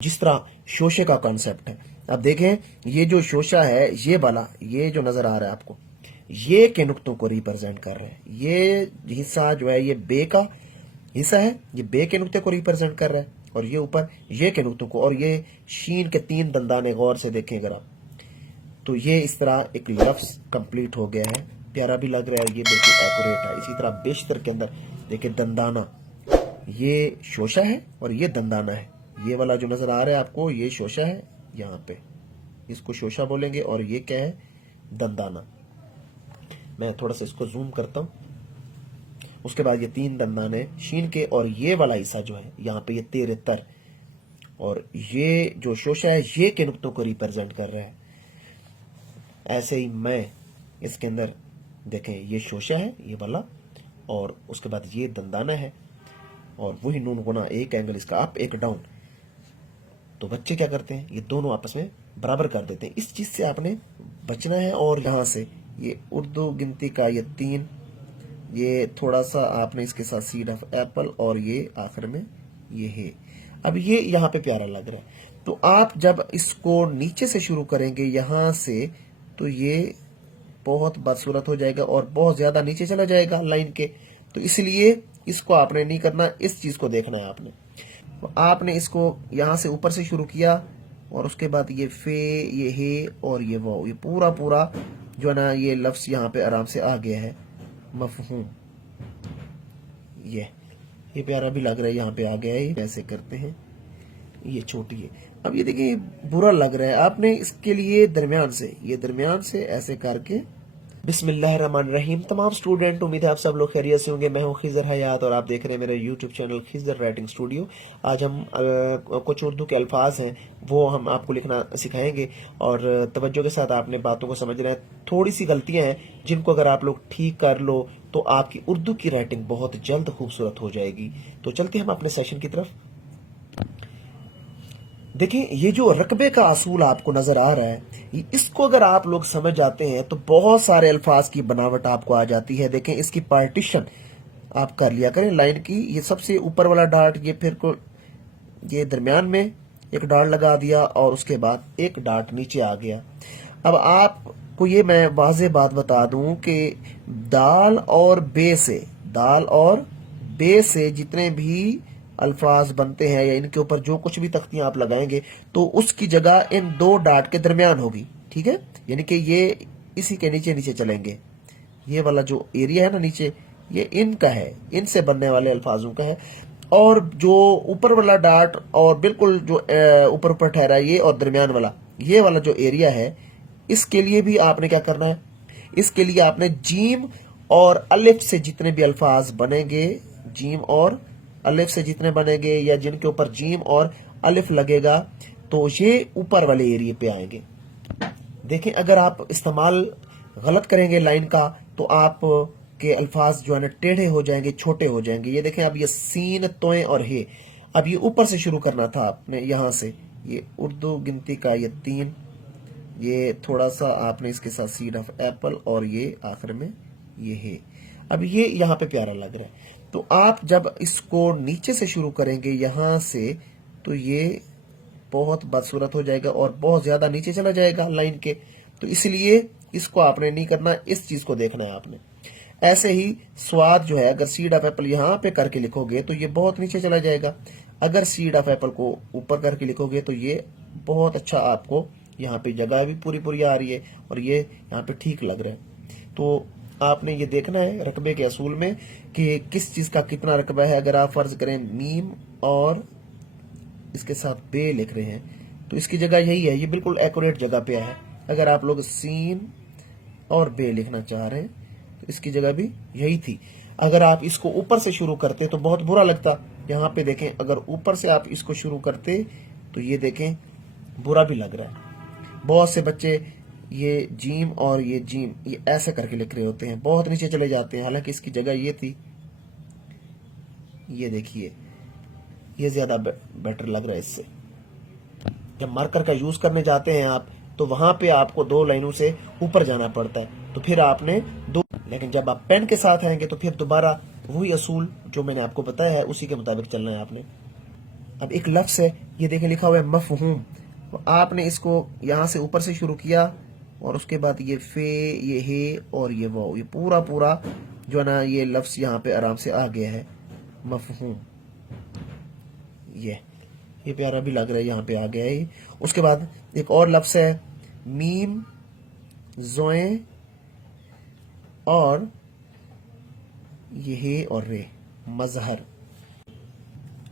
जिस तरह शोशे का कॉन्सेप्ट है। अब देखें, ये जो शोशा है, ये वाला, ये जो नजर आ रहा है आपको, ये के नुक्तों को रिप्रेजेंट कर रहा है। ये हिस्सा जो है, ये बे का हिस्सा है, ये बे के नुक्ते को रिप्रेजेंट कर रहा है, और ये ऊपर ये के नुक्तों को, और ये शीन के 3 दंदाने गौर से देखें अगर आप, तो ये इस तरह एक लफ्ज कंप्लीट हो गया है। प्यारा भी लग रहा है, ये बिल्कुल एक्यूरेट है। इसी तरह बेशतर के अंदर देखिए, दंदाना, ये शोशा है और ये दंदाना है। ये वाला जो नजर आ रहा है आपको, ये शोशा है, यहाँ पे इसको शोशा बोलेंगे, और ये क्या है, दंदाना। मैं थोड़ा सा इसको जूम करता हूं। उसके बाद ये 3 दंदाने शीन के, और ये वाला हिस्सा जो है यहाँ पे, ये तेरे तर, और ये जो शोशा है, ये के नुक्तों को रिप्रेजेंट कर रहा है। ऐसे ही मैं इसके अंदर देखें, ये शोशा है ये वाला, और उसके बाद ये दंदाना है, और वही नून गुना एक एंगल इसका अप एक डाउन। तो बच्चे क्या करते हैं, ये दोनों आपस में बराबर कर देते हैं। इस चीज से आपने बचना है। और यहां से ये उर्दू गिनती का ये 3, ये थोड़ा सा आपने इसके साथ सीड ऑफ एप्पल, और ये आखिर में ये है। अब ये यहाँ पे प्यारा लग रहा है। तो आप जब इसको नीचे से शुरू करेंगे यहां से, तो ये बहुत बदसूरत हो जाएगा और बहुत ज्यादा नीचे चला जाएगा लाइन के। तो इसलिए इसको आपने नहीं करना, इस चीज को देखना है आपने। तो आपने इसको यहां से ऊपर से शुरू किया, और उसके बाद ये फे, ये हे, और ये वो, ये पूरा पूरा जो है ना, ये लफ्ज यहाँ पे आराम से आ गया है, मफहूम। ये प्यारा भी लग रहा है, यहाँ पे आ गया है। ऐसे करते हैं, ये छोटी है। अब ये देखिए, बुरा लग रहा है। आपने इसके लिए दरमियान से, ये दरमियान से ऐसे करके, बिस्मिल्लाहिर्रहमानिर्रहीम। तमाम स्टूडेंट, उम्मीद है आप सब लोग खैरियत से होंगे। मैं हूं खिजर हयात, और आप देख रहे हैं मेरा YouTube channel Khizar writing studio. आज हम कुछ उर्दू के अल्फाज हैं, वो हम आपको लिखना सिखाएंगे, और तवज्जो के साथ आपने बातों को समझना है। थोड़ी सी गलतियां हैं, जिनको अगर आप लोग ठीक कर लो तो आपकी उर्दू की राइटिंग बहुत जल्द खूबसूरत हो जाएगी। तो चलते हम अपने सेशन की तरफ। देखिए, ये जो रकबे का असूल आपको नजर आ रहा है, इसको अगर आप लोग समझ जाते हैं तो बहुत सारे अल्फाज की बनावट आपको आ जाती है। देखें, इसकी पार्टीशन आप कर लिया करें लाइन की। ये सबसे ऊपर वाला डार्ट, ये फिर को ये दरमियान में एक डार्ट लगा दिया, और उसके बाद एक डार्ट नीचे आ गया। अब आपको ये मैं वाज़ेह बात बता दूं कि दाल और बे से जितने भी अल्फाज बनते हैं, या इनके ऊपर जो कुछ भी तख्तियां आप लगाएंगे, तो उसकी जगह इन 2 डाट के दरमियान होगी। ठीक है, यानी कि ये इसी के नीचे नीचे चलेंगे। ये वाला जो एरिया है ना नीचे, ये इनका है, इनसे बनने वाले अल्फाजों का है। और जो ऊपर वाला डाट, और बिल्कुल जो ऊपर ऊपर ठहरा है ये, और दरमियान वाला, ये वाला जो एरिया है, इसके लिए भी आपने क्या करना है, इसके लिए आपने जीम और अलिफ से जितने भी अल्फाज बनेंगे, जीम और अलिफ से जितने बनेंगे, या जिनके ऊपर जीम और अलिफ लगेगा, तो ये ऊपर वाले एरिया पे आएंगे। देखें, अगर आप इस्तेमाल गलत करेंगे लाइन का, तो आप के अल्फाज जो है ना टेढ़े हो जाएंगे, छोटे हो जाएंगे। ये देखें, अब ये सीन, तोए और हे, अब ये ऊपर से शुरू करना था आपने, यहां से। ये उर्दू गिनती का ये 3, ये थोड़ा सा आपने इसके साथ सीड ऑफ एप्पल, और ये आखिर में ये है। अब ये यहाँ पे प्यारा लग रहा है। तो आप जब इसको नीचे से शुरू करेंगे यहां से, तो ये बहुत बदसूरत हो जाएगा और बहुत ज्यादा नीचे चला जाएगा लाइन के। तो इसलिए इसको आपने नहीं करना, इस चीज को देखना है आपने। ऐसे ही स्वाद जो है, अगर सीड ऑफ एप्पल यहाँ पे करके लिखोगे तो ये बहुत नीचे चला जाएगा। अगर सीड ऑफ एप्पल को ऊपर करके लिखोगे तो ये बहुत अच्छा, आपको यहाँ पे जगह भी पूरी पूरी आ रही है, और ये यहाँ पे ठीक लग रहा है। तो आपने ये देखना है रकबे के असूल में कि किस चीज का कितना रकबा है। अगर आप फर्ज करें मीम और इसके साथ बे लिख रहे हैं, तो इसकी जगह यही है, ये बिल्कुल एक्यूरेट जगह पे है। अगर आप लोग सीन और बे लिखना चाह रहे हैं, तो इसकी जगह भी यही थी। अगर आप इसको ऊपर से शुरू करते तो बहुत बुरा लगता। यहाँ पे देखें, अगर ऊपर से आप इसको शुरू करते तो ये देखें, बुरा भी लग रहा है। बहुत से बच्चे ये जीम और ये जीम, ये ऐसे करके लिख रहे होते हैं, बहुत नीचे चले जाते हैं, हालांकि इसकी जगह ये थी। ये देखिए, ये ज्यादा बेटर लग रहा है इससे। जब मार्कर का यूज करने जाते हैं आप, तो वहां पे आपको 2 लाइनों से ऊपर जाना पड़ता है, तो फिर आपने 2, लेकिन जब आप पेन के साथ आएंगे तो फिर दोबारा वही असूल जो मैंने आपको बताया है, उसी के मुताबिक चलना है आपने। अब एक लफ्ज है, ये देखें लिखा हुआ है मफहूम, तो आपने इसको यहां से ऊपर से शुरू किया और उसके बाद ये फे, ये हे और ये वो, ये पूरा पूरा जो है ना ये लफ्ज यहाँ पे आराम से आ गया है मफहूम। ये प्यारा भी लग रहा है, यहाँ पे आ गया है। उसके बाद एक और लफ्ज है मीम जोए और ये हे और रे, मजहर।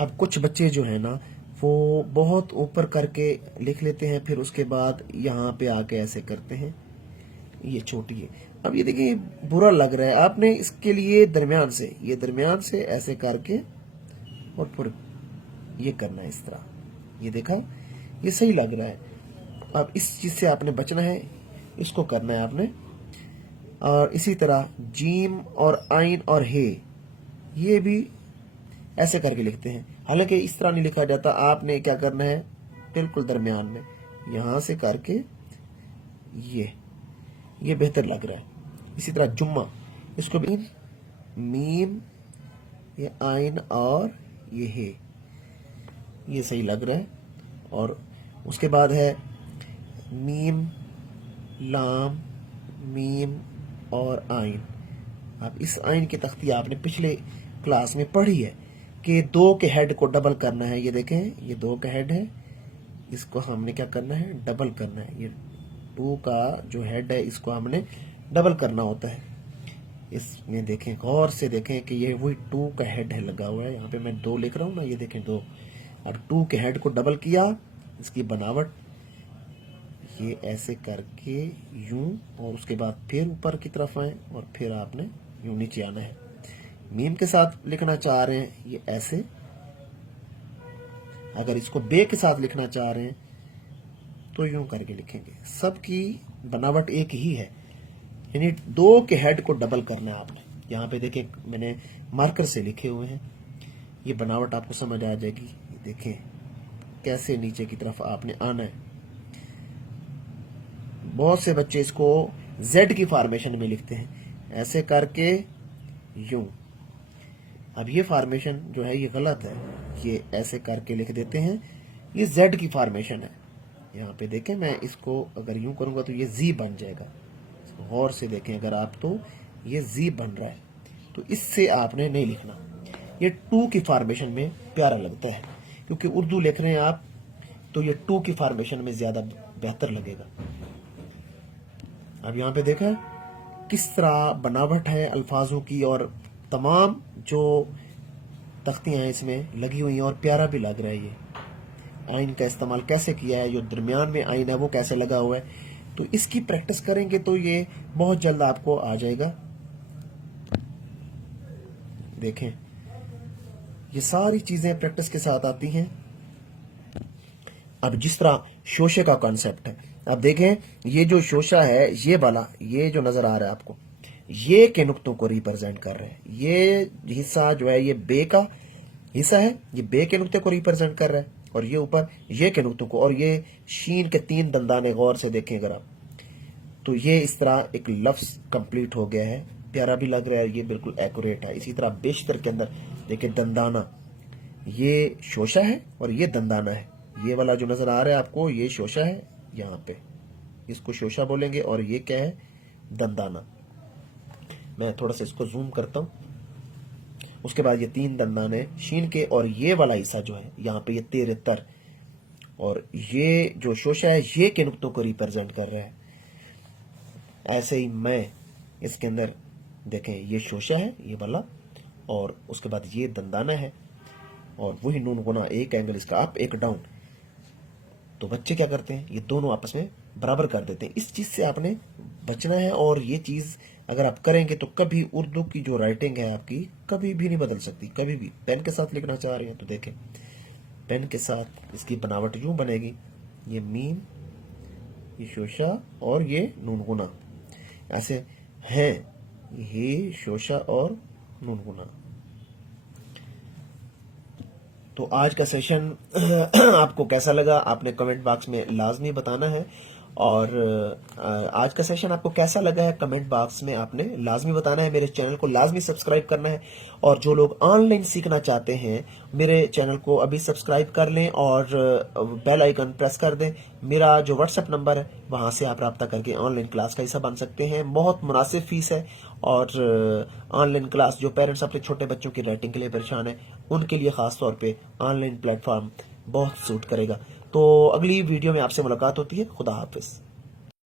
अब कुछ बच्चे जो है ना वो बहुत ऊपर करके लिख लेते हैं, फिर उसके बाद यहाँ पे आके ऐसे करते हैं, ये छोटी है। अब ये देखिए बुरा लग रहा है, आपने इसके लिए दरमियान से, ये दरमियान से ऐसे करके और फिर ये करना है इस तरह, ये देखा, ये सही लग रहा है। अब इस चीज से आपने बचना है, इसको करना है आपने। और इसी तरह जीम और आइन और हे, ये भी ऐसे करके लिखते हैं, हालांकि इस तरह नहीं लिखा जाता। आपने क्या करना है, बिल्कुल दरमियान में यहां से करके ये बेहतर लग रहा है। इसी तरह जुम्मा, इसको भी मीम, ये आइन और ये हे, ये सही लग रहा है। और उसके बाद है मीम लाम मीम और आइन। अब इस आइन की तख्ती आपने पिछले क्लास में पढ़ी है कि दो के हेड को डबल करना है। ये देखें, ये दो का हेड है, इसको हमने क्या करना है, डबल करना है। ये टू का जो हेड है इसको हमने डबल करना होता है। इसमें देखें, गौर से देखें कि ये वही टू का हेड है लगा हुआ है। यहाँ पे मैं दो लिख रहा हूँ ना, ये देखें दो। अब टू के हेड को डबल किया, इसकी बनावट ये ऐसे करके यूं, और उसके बाद फिर ऊपर की तरफ आए और फिर आपने यूं नीचे आना है। मीम के साथ लिखना चाह रहे हैं ये ऐसे, अगर इसको बे के साथ लिखना चाह रहे हैं तो यूं करके लिखेंगे। सबकी बनावट एक ही है, यानी दो के हेड को डबल करना है आपने। यहाँ पे देखें मैंने मार्कर से लिखे हुए हैं, ये बनावट आपको समझ आ जाएगी। देखें कैसे नीचे की तरफ आपने आना है। बहुत से बच्चे इसको जेड की फॉर्मेशन में लिखते हैं, ऐसे करके यूं। अब ये फॉर्मेशन जो है ये गलत है, ये ऐसे करके लिख देते हैं, ये जेड की फॉर्मेशन है। यहाँ पे देखें, मैं इसको अगर यूं करूंगा तो ये जी बन जाएगा। गौर से देखें अगर आप, तो ये जी बन रहा है, तो इससे आपने नहीं लिखना। ये टू की फॉर्मेशन में प्यारा लगता है, क्योंकि उर्दू लिख रहे हैं आप तो ये टू की फॉर्मेशन में ज्यादा बेहतर लगेगा। अब यहाँ पे देखा किस तरह बनावट है अल्फाजों की, और तमाम जो तख्तियां हैं इसमें लगी हुई हैं, और प्यारा भी लग रहा है। ये आइन का इस्तेमाल कैसे किया है, जो दरमियान में आइन है वो कैसे लगा हुआ है, तो इसकी प्रैक्टिस करेंगे तो ये बहुत जल्द आपको आ जाएगा। देखें ये सारी चीजें प्रैक्टिस के साथ आती हैं। अब जिस तरह शोशे का कॉन्सेप्ट है, अब देखें ये जो शोशा है, ये वाला, ये जो नजर आ रहा है आपको, ये के नुक्तों को रिप्रेजेंट कर रहे हैं। ये हिस्सा जो है ये बे का हिस्सा है, ये बे के नुक्ते को रिप्रेजेंट कर रहा है, और ये ऊपर ये के नुक्तों को, और ये शीन के तीन दंदाने। गौर से देखें अगर आप, तो ये इस तरह एक लफ्ज कंप्लीट हो गया है, प्यारा भी लग रहा है, ये बिल्कुल एक्यूरेट है। इसी तरह बेशतर के अंदर देखिए दंदाना, ये शोशा है और ये दंदाना है। ये वाला जो नजर आ रहा है आपको, ये शोशा है, यहाँ पे इसको शोशा बोलेंगे, और ये क्या है, दंदाना। मैं थोड़ा सा इसको जूम करता हूं। उसके बाद ये तीन दंदाने शीन के, और ये वाला हिस्सा जो है यहाँ पे ये तेरे तर, और ये जो शोशा है ये के नुक्तों को रिप्रेजेंट कर रहा है। ऐसे ही मैं इसके अंदर देखें, ये शोशा है ये वाला, और उसके बाद ये दंदाना है, और वही नून गुना, एक एंगल इसका अप एक डाउन। तो बच्चे क्या करते हैं, ये दोनों आपस में बराबर कर देते हैं। इस चीज से आपने बचना है, और ये चीज अगर आप करेंगे तो कभी उर्दू की जो राइटिंग है आपकी कभी भी नहीं बदल सकती, कभी भी। पेन के साथ लिखना चाह रहे हैं तो देखें, पेन के साथ इसकी बनावट यूं बनेगी, ये मीम, ये शोशा और ये नून गुना, ऐसे हैं ये शोशा और नून गुना। तो आज का सेशन आपको कैसा लगा, आपने कमेंट बॉक्स में लाजमी बताना है। और आज का सेशन आपको कैसा लगा है कमेंट बॉक्स में आपने लाजमी बताना है। मेरे चैनल को लाजमी सब्सक्राइब करना है, और जो लोग ऑनलाइन सीखना चाहते हैं मेरे चैनल को अभी सब्सक्राइब कर लें और बेल आइकन प्रेस कर दें। मेरा जो व्हाट्सएप नंबर है वहां से आप रब्ता करके ऑनलाइन क्लास का हिस्सा बन सकते हैं। बहुत मुनासिब फीस है, और ऑनलाइन क्लास जो पेरेंट्स अपने छोटे बच्चों की राइटिंग के लिए परेशान है उनके लिए खास तौर पे ऑनलाइन प्लेटफॉर्म बहुत सूट करेगा। तो अगली वीडियो में आपसे मुलाकात होती है। खुदा हाफिज।